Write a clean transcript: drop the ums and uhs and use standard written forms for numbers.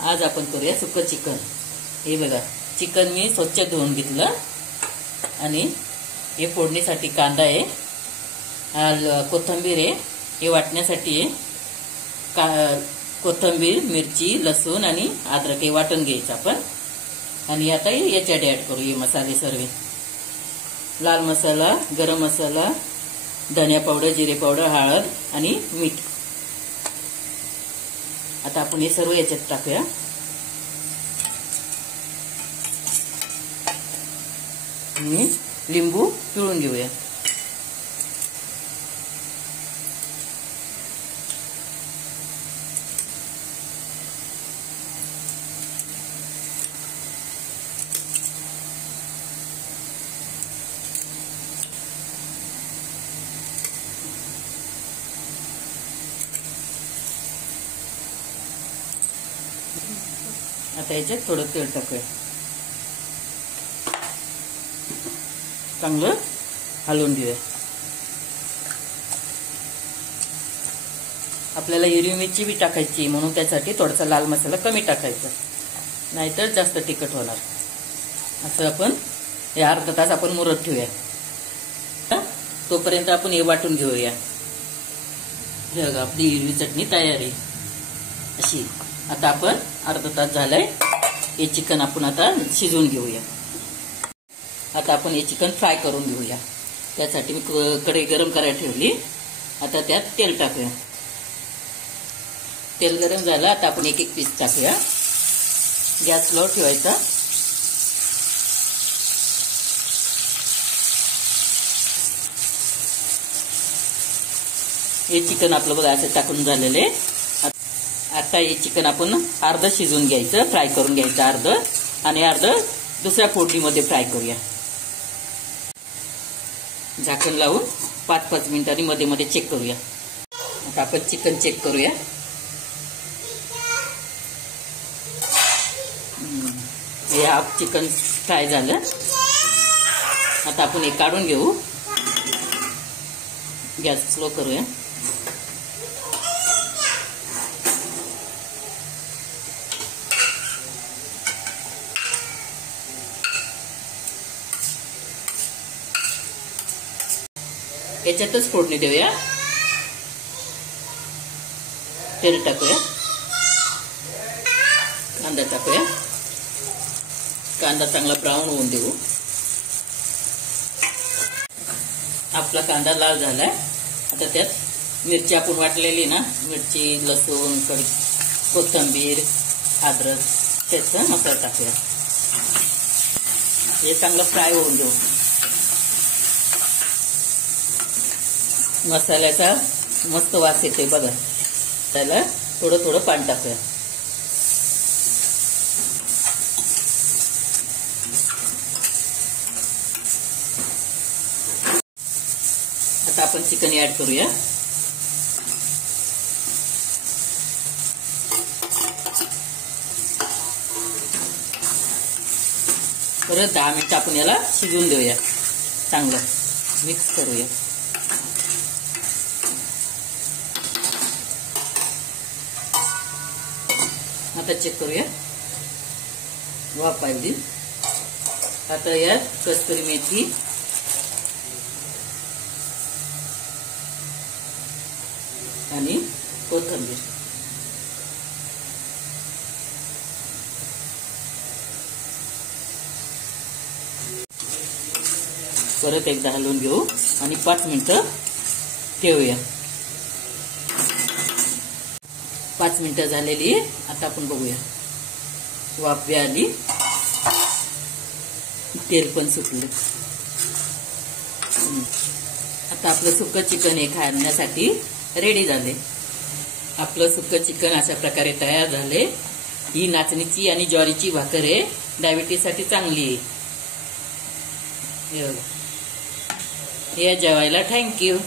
आज आपण करूया सुकं चिकन। हे बघा, चिकन मी स्वच्छ धुवून घेतलं आणि हे फोडणीसाठी कांदा आहे, कोथिंबीर आहे, हे वाटण्यासाठी आहे, कोथिंबीर, मिरची, लसूण आणि अद्रक हे वाटून घ्यायचं आपण। आणि आता याच्यात ऍड करू हे मसाले सर्व, लाल मसाला, गरम मसाला, धनिया पावडर, जिरे पावडर, हळद आणि मीठ। आता आपण हे सर्व याच्यात टाकूया। आणि लिंबू पिळून घेऊया। आता याच्यात थोडं तेल टाकूया, चांगलं हलवून घेऊया। आपल्याला हिरवी मिरची बी टाकायची, म्हणून त्यासाठी थोडासा लाल मसाला कमी टाकायचा, नाहीतर जास्त तिखट होणार। असं आपण हे अर्धा तास आपण मुरत ठेवूया, तोपर्यंत आपण हे वाटून घेऊया। हे बघा, आपली हिरवी चटणी तयार आहे अशी। आता आपण अर्धा तास झालाय, हे चिकन आपण आता शिजवून घेऊया। आता आपण हे चिकन फ्राय करून घेऊया। त्यासाठी मी कढई गरम करायला ठेवली, आता त्यात तेल टाकूया। तेल गरम झालं, आता आपण एक एक पीस टाकूया। गॅस स्लो ठेवायचा। हे चिकन आपलं बघा असं टाकून झालेलं आहे। आता हे चिकन आपण अर्ध शिजून घ्यायचं, फ्राय करून घ्यायचं अर्ध, आणि अर्ध दुसऱ्या फोडणीमध्ये फ्राय करूया। झाकण लावून 5-5 मिनिटांनी मध्ये मध्ये चेक करूया। आता आपण चिकन चेक करूया। हे हाफ चिकन फ्राय झालं। आता आपण हे काढून घेऊ, गॅस स्लो करूया। याच्यातच फोडणी देऊया। तेल टाकूया, कांदा टाकूया, कांदा चांगला ब्राऊन होऊन देऊ। आपला कांदा लाल झालाय। आता त्यात मिरची आपण वाटलेली ना, मिरची, लसूण, कोथिंबीर, अद्रक, त्याचा मसाला टाकूया। हे चांगलं फ्राय होऊन देऊ। मसाल्याचा मस्त वास येते बघा, त्याला थोडं थोडं पाणी टाकूया। आता आपण चिकन ऍड करूया। परत 10 मिनिटं आपण याला शिजवून देऊया, चांगलं मिक्स करूया। आता चेक करूया, वाफ पाहिजे। आता यात कस्तुरी मेथी आणि कोथिंबीर, परत एकदा हलवून घेऊ आणि 5 मिनिटं ठेवूया। 5 मिनिटं झालेली, आता आपण बघूया। वाफ बी आली, तेल पण सुटलं। आता आपलं सुकं चिकन हे खाण्यासाठी रेडी झाले। आपलं सुकं चिकन अशा प्रकारे तयार झाले। ही नाचणीची आणि ज्वारीची भाकर आहे, डायबिटीजसाठी चांगली आहे। हे जेवायला थँक्यू।